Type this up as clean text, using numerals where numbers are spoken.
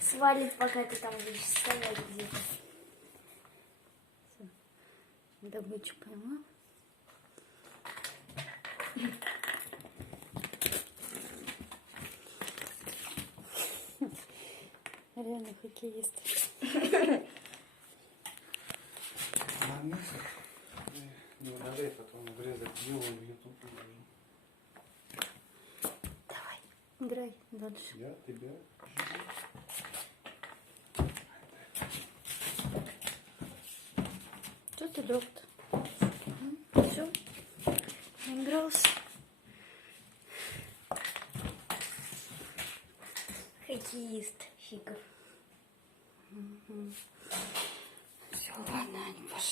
Свалит, пока ты там будешь стоять где-то. Добычу поймал. Реально хоккеист. Не удаляй, потом врезать дело в YouTube положу. Давай, играй дальше. Я тебя Что ты, доктор? Все, наигрался. Хоккеист Фигов. Все, ладно, пошли.